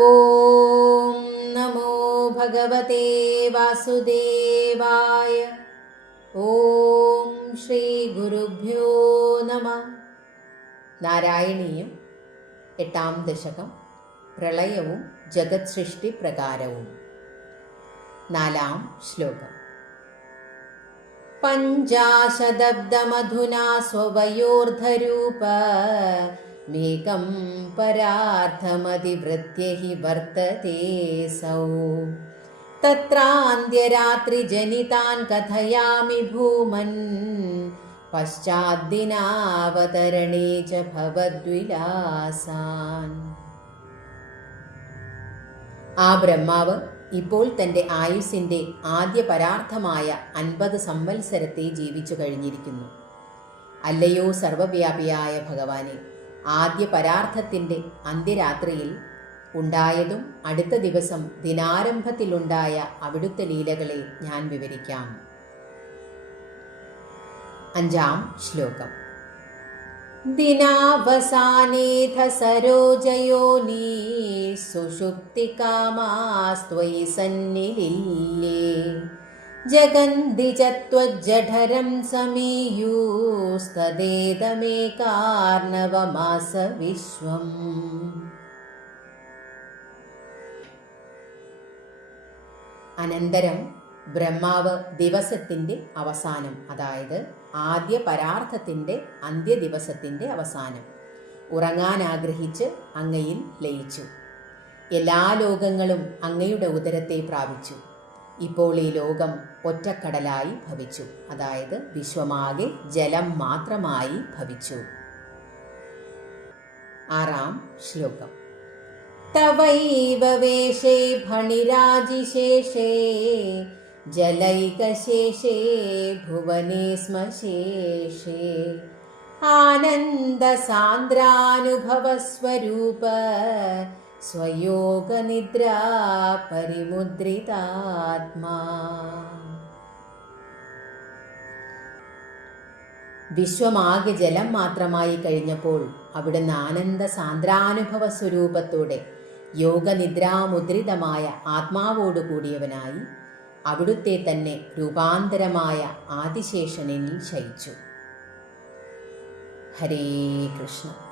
ॐ नमो भगवते वासुदेवाय ॐ ശ്രീഗുരുഭ്യോ നമ നാരായണീയം എട്ടാം ദശകം പ്രളയവും ജഗത് സൃഷ്ടി പ്രകാരവും നാലാം ശ്ലോകം പഞ്ചാശദബ്ദമധുനാ സ്വവയോർധരൂപ മേകം പരാർത്ഥമതിവൃത്യ ഹി വർത്തത്തെ സൗ തത്രാന്ത്യരാത്രിജനിതാൻ കഥയാമി ഭൂമൻ पश्चाद्दिनावतरणे च ഭവദ്വിലാസാൻ ആ ബ്രഹ്മാവ് ഇപ്പോൾ തന്റെ ആയുസ്സിന്റെ ആദ്യ പരാർത്ഥമായ അൻപത് സംവത്സരത്തെ ജീവിച്ചു കഴിഞ്ഞിരിക്കുന്നു. അല്ലയോ സർവവ്യാപിയായ ഭഗവാനെ ആദ്യ പരാർത്ഥത്തിന്റെ അന്ത്യരാത്രിയിൽ ഉണ്ടായതും അടുത്ത ദിവസം ദിനാരംഭത്തിലുണ്ടായ അവിടുത്തെ ലീലകളെ ഞാൻ വിവരിക്കാം. അഞ്ചാം ശ്ലോകം. ദിനാവസാനേധ സരോജയോനീ സുഷുപ്തികാമാസ്ത്വയി സന്നിലില്ലേ സമീയൂസ്തദേതമേ കാർണവമാസ വിശ്വം അനന്തരം ബ്രഹ്മാവ് ദിവസത്തിന്റെ അവസാനം അതായത് ആദ്യ പരാർത്ഥത്തിന്റെ അന്ത്യദിവസത്തിന്റെ അവസാനം ഉറങ്ങാൻ ആഗ്രഹിച്ച് അങ്ങയിൽ ലയിച്ചു. എല്ലാ ലോകങ്ങളും അങ്ങയുടെ ഉദരത്തെ പ്രാപിച്ചു. ഇപ്പോൾ ഈ ലോകം ഒറ്റക്കടലായി ഭവിച്ചു. അതായത് വിശ്വമാകെ ജലം മാത്രമായി ഭവിച്ചു. ആറാം ശ്ലോകം. തവൈവ വേഷേ ജലൈകശേഷേ ഭുവനെ ശ്മശേഷേ ആനന്ദസാന്ദ്രാനുഭവസ്വരൂപ പരിമുദ്രിതാത്മാ വിശ്വമാകെ ജലം മാത്രമായി കഴിഞ്ഞപ്പോൾ അവിടുന്ന് ആനന്ദ സാന്ദ്രാനുഭവ സ്വരൂപത്തോടെ യോഗനിദ്രാമുദ്രിതമായ ആത്മാവോട് കൂടിയവനായി അവിടുത്തെ തന്നെ രൂപാന്തരമായ ആദിശേഷനിൽ ശയിച്ചു. ഹരേ കൃഷ്ണ.